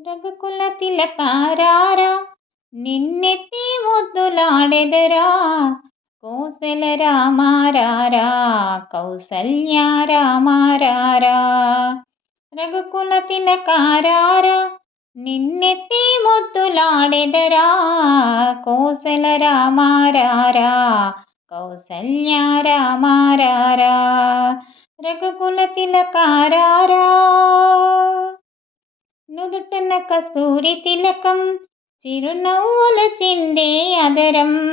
రఘుకుల తిలకారారా నిన్నెత్తి ముద్దులాడెదరా. కోసల రామారారా కౌసల్య రామారారా. రఘుకుల తిలకారారా నిన్నెత్తి ముద్దులాడెదరా. కోసల రామారారా కౌసల్య రామారారా. రఘుకుల తిలకారారా నుదుటన కస్తూరి తిలకం చిరునవ్వుల చిందే అదరం.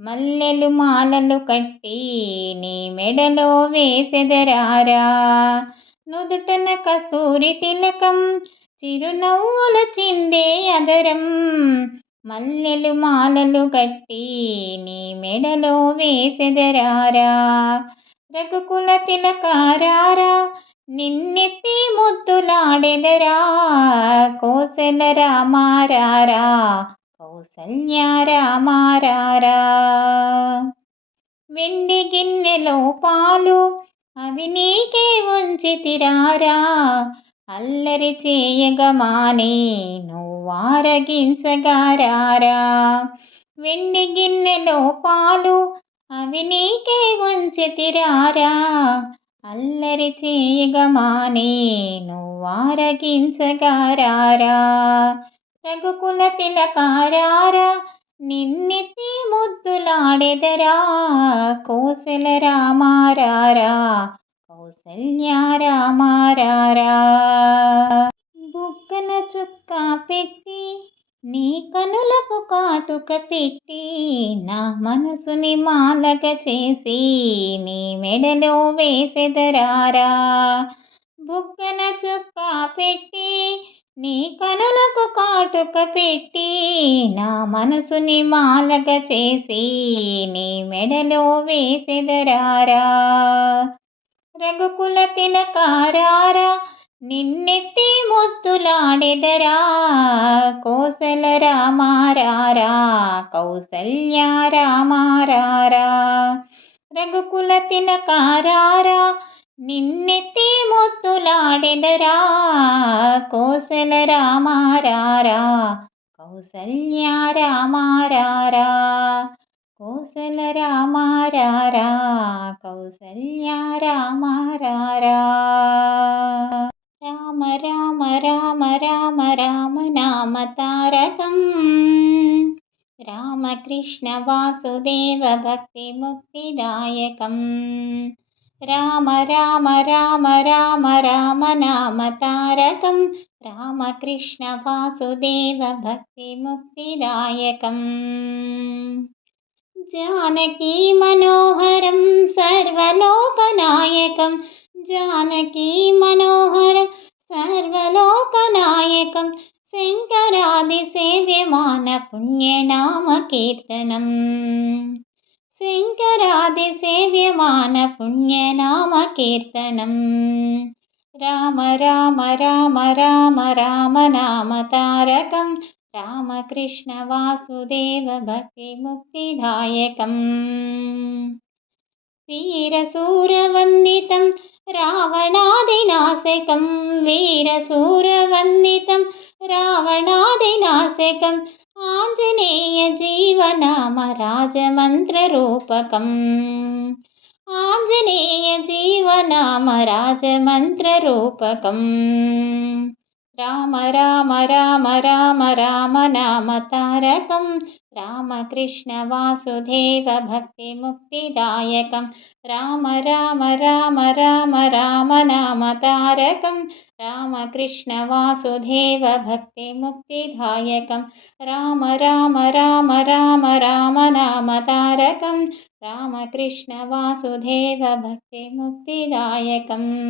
మల్లెలు మాలలు కట్టి నీ మెడలో వేసెదరారా. నుదుటన కస్తూరి తిలకం చిరునవ్వుల చిందే అదరం. మల్లెలు మాలలు కట్టి నీ మెడలో వేసెదరారా. రఘుకుల తిలకారారా నిన్నెత్తి ముద్దులాడెదరా. కోసల రామారారా కౌసల్య రామారారా. వెండి గిన్నెలో పాలు అవి నీకే ఉంచితిరారా. అల్లరి చేయగమాని నువ్వారగించగారారా. వెండి గిన్నెలో పాలు అవి నీకే ఉంచితిరారా. అల్లరి చేయగమాని నువ్వారగించగారారా. రఘుకుల తిలకారారా నిన్నెత్తి ముద్దులాడెదరా. కోసల రామారారా కౌసల్య రామారారా. బుగ్గన చుక్క పెట్టి నీ కనులకు కాటుక పెట్టి నా మనసుని మాలగ చేసి నీ మెడలో వేసెదరారా. బుగ్గన చుక్క పెట్టి నీ కనులకు కాటుక పెట్టి నా మనసుని మాలగ చేసి నీ మెడలో వేసెదరారా. రఘుకుల తిలకారారా నిన్నెత్తి ముద్దులాడెదరా. కోసల రామారారా కౌసల్య రామారారా. రఘుకుల తిలకారారా నిన్నెత్తి ముద్దులాడెదరా. కోసల రామారారా కౌసల్య రామారారా. కోసల రామారారా కౌసల్య రామారారా. రామ రామ రామ రామ రామ నామ తారకం. రామకృష్ణ వాసుదేవ భక్తి ముక్తిదాయకం. రామ రామ రామ రామ రామ నామ తారకం. రామకృష్ణ వాసుదేవ భక్తి ముక్తిదాయకం. జానకీ మనోహరం సర్వలోకనాయకం. జానకీ మనోహరం సర్వలోకనాయకం. శంకరాది సేవ్యమాన పుణ్యనామ కీర్తనం. శంకరాది సేవ్యమాన పుణ్యనామ కీర్తనం. రామ రామ రామ రామ రామ నామ తారకం. రామకృష్ణ వాసుదేవ భక్తి ముక్తిదాయకం. వీరశూరవందితం రావణాదినాశకం. వీరశూరవందితం రావణాదినాశకం. ఆంజనేయ జీవనామ రాజమంత్రరూపకం. ఆంజనేయ జీవనామ రాజమంత్రరూపకం. రామ రామ రామ రామ రామ నామ తారకం. రామకృష్ణ వాసుదేవ భక్తి ముక్తిదాయకం. రామ రామ రామ రామ రామ నామ తారకం. రామకృష్ణ వాసుదేవ భక్తి ముక్తిదాయకం. రామ రామ రామ రామ రామ నామ తారకం. రామకృష్ణ వాసుదేవ భక్తి ముక్తిదాయకం.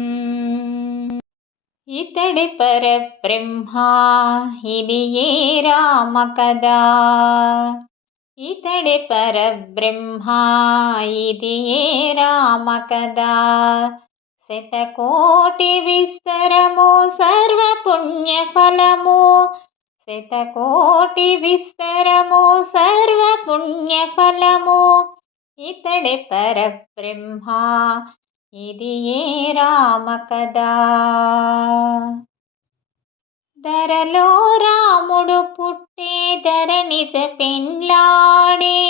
ఇతడి పరబ్రహ్మ ఇది ఏ రామ కదా. ఇతడి పరబ్రహ్మ ఇది ఏ రామ కదా. శతకోటి విస్తరము సర్వపుణ్యఫలము. శతకోటి విస్తరము సర్వపుణ్యఫలము. ఇతడి పరబ్రహ్మ ఇది ఏ రామ కదా. ధరలో రాముడు పుట్టే ధరణిజ పెండ్లాడే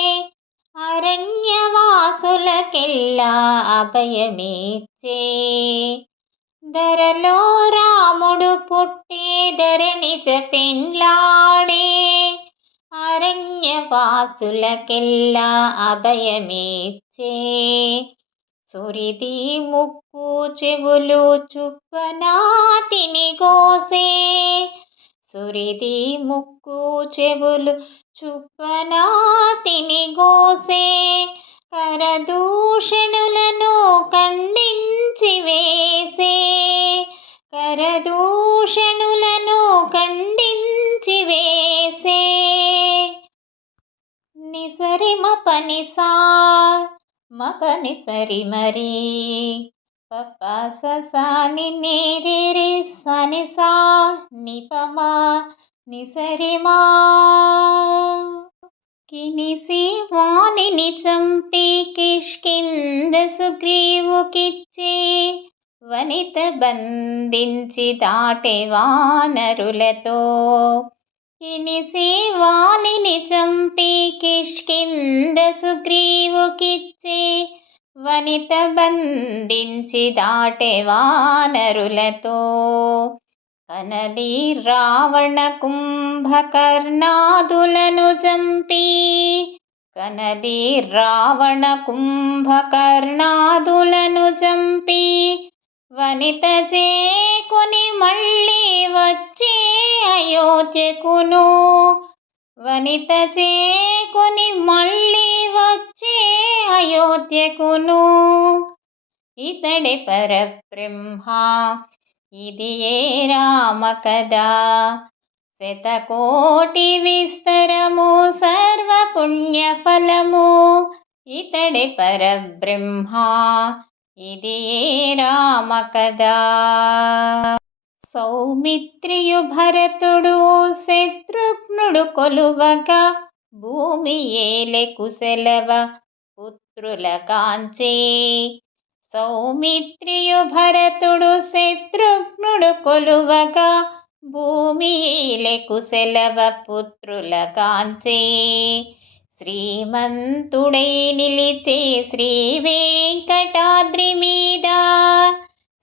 అరణ్యవాసులకెల్లా అభయమీచ్చే. ధరలో రాముడు పుట్టే ధరణిజ పెండ్లాడే అరణ్యవాసులకెల్లా అభయమీచ్చే. సురిది ముక్కు చెవులు చుప్పనాతిని గోసే. సురిది ముక్కు చెవులు చుప్పనాతిని గోసే. కరదూషణులను ఖండించి వేసే. కరదూషణులను ఖండించి వేసే. నిసరి మపనిసా మపని సరి మరి పప్ప సని నిరి సని సా నిపమా నిసరిమా. కినిసి వాణిని చంపి కిష్కింధ సుగ్రీవుకిచ్చే. వనిత బంధించి దాటే వానరులతో. కినిసి వాణిని చంపి కిష్కింధ సుగ్రీవుకిచ్చే. వనిత బంధించి దాటే వానరులతో. కనలి రావణ కుంభకర్ణాదులను చంపి. కనలి రావణ కుంభకర్ణాదులను చంపి. వనిత చేకొని మళ్ళీ వచ్చే అయోధ్యకును. వనిత చేకొని మళ్ళీ వచ్చే అయోధ్యకును. ఇతడే పరబ్రహ్మ ఇది ఏ రామ కథ. శతకోటి విస్తరము సర్వ పుణ్యఫలము. ఇతడే పరబ్రహ్మ ఇది ఏ రామ కథ. సౌమిత్రియు భరతుడు శత్రుఘ్నుడు కొలువగా. భూమి ఏలె కుశలవ పుత్రుల కాంచే. సౌమిత్రియు భరతుడు శత్రుఘ్నుడు కొలువగా. భూమి ఏలె కుశలవ పుత్రుల కాంచే. శ్రీమంతుడై నిలిచే శ్రీ వెంకటాద్రి మీద.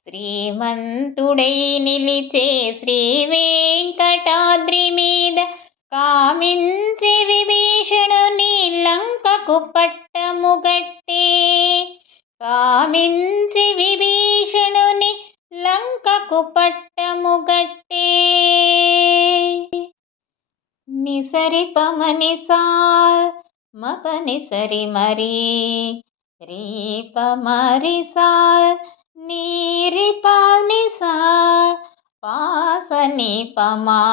శ్రీమంతుడై నిలిచే శ్రీ వెంకటాద్రి మీద. కామించి విభీషణుని లంకకు పట్టము గట్టే. కామించి విభీషణుని లంకకు పట్టము గట్టే. నిసరి పమని సా మపని సరి మరి రీప మరి సా నీరి పని సా పాసని పమా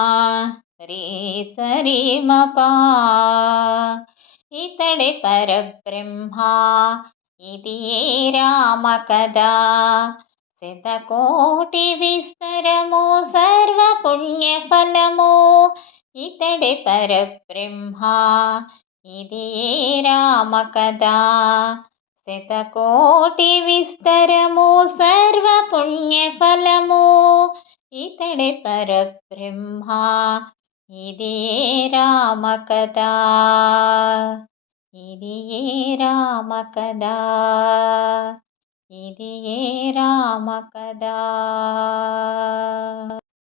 రే సరి మపా. ఇతడే పరబ్రహ్మ ఇది ఏ రామ కథ. శతకోటి విస్తరము సర్వ పుణ్యఫలము. ఇతడే పరబ్రహ్మ ఇది ఏ రామ కథ. శతకోటి విస్తరము సర్వ పుణ్యఫలము. ఇతడే పరబ్రహ్మ ఇది ఏ రామ కథ. ఇది ఏ రామ కథ. ఇది ఏ రామ కథ.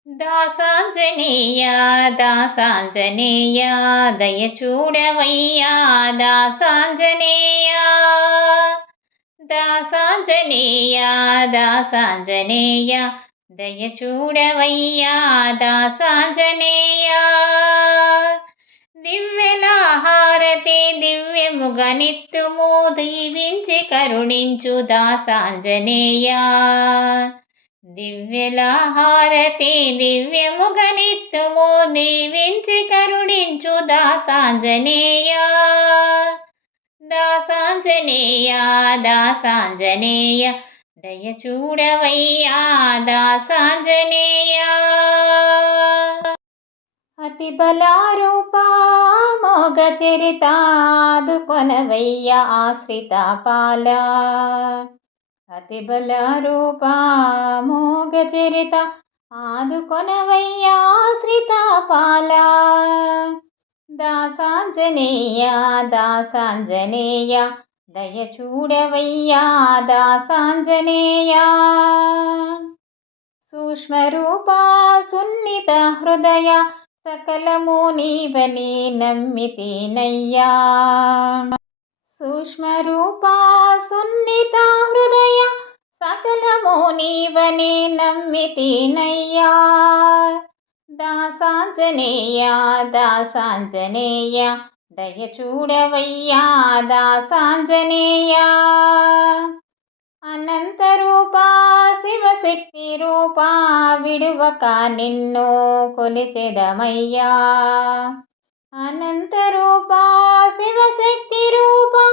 దాసాంజనేయ దాసాంజనేయ దయ చూడవయ్యా దాసాంజనేయ. దాసాంజనేయ దాసాంజనేయ దయ చూడవయ్యా దాసాంజనేయ. దివ్యల హారతి దివ్యముగా నిత్తుము దీవించి కరుణించు దాసాంజనేయ. దివ్యల హారతి దివ్యముగా నిత్తుము దీవించి కరుణించు దాసాంజనేయ. దాసాంజనేయ దాసాంజనేయ దయ చూడవయ్యా దాసాంజనేయ. అతి బలారూపా మోగ చరితాదుకొనవయ్య ఆశ్రిత పాల. అతి బలారూపా మోగ చరిత ఆదుకొనవయ్యా శ్రీతాపాల దాసాంజనేయ దాసాంజనేయ దయ చూడవయ్యా దాసాంజనేయ సూక్ష్మరూపా సున్నిత హృదయ సకలము నీవని నమ్మితినయ్యా సూక్ష్మరూపా సున్నిత హృదయ సకలము నీవని నమ్మితినయ్యా దాసాంజనేయ దాసాంజనేయ దయ చూడవయ్యా దాసాంజనేయ అనంత రూపా శివశక్తి రూపా విడువక నిన్ను కొలిచెదమయ్యా అనంత రూపా శివశక్తి రూపా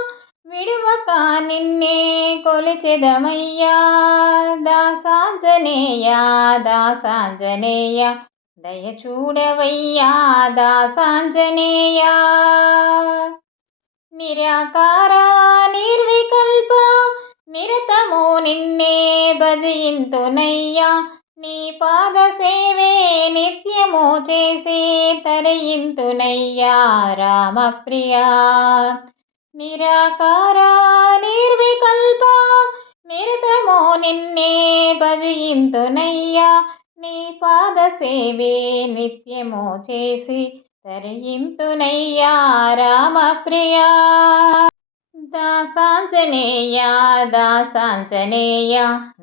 విడువక నిన్నే కొలిచెదమయ్యా దాసాంజనేయ దాసాంజనేయ దయ చూడవయ్యా దాసాంజనేయ నిరాకార నిర్వికల్ప నిరతము నిన్నే భజయింతునయ్యా నీ పాద సేవే నిత్యము చేసి తరయింతునయ్యా రామప్రియా నిరాకార నిర్వికల్ప నిరతము నిన్నే భజయింతునయ్యా నీ పాద సేవే నిత్యము చేసి తరయింతునయ్యా రామప్రియా దాసాంజనేయ దాసాంజనేయ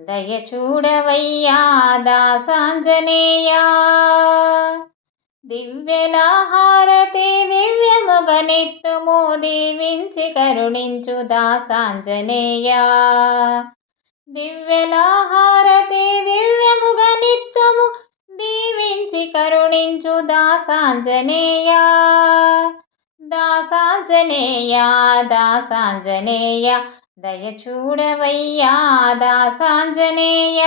దయ చూడవయ్యా దాసాంజనేయ దివ్యల హారతి దివ్యముగనెత్తుము దీవించి కరుణించు దాసాంజనేయ దివ్యల హారతి దివ్యముగనెత్తుము దీవించి కరుణించు దాసాంజనేయ దాసాంజనేయ దాసాంజనేయ దయ చూడవయ్యా దాసాంజనేయ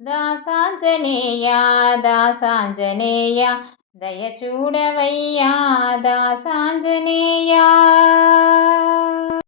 దాసాంజనేయ దాసాంజనేయ దయ చూడవయ్యా దాసాంజనేయ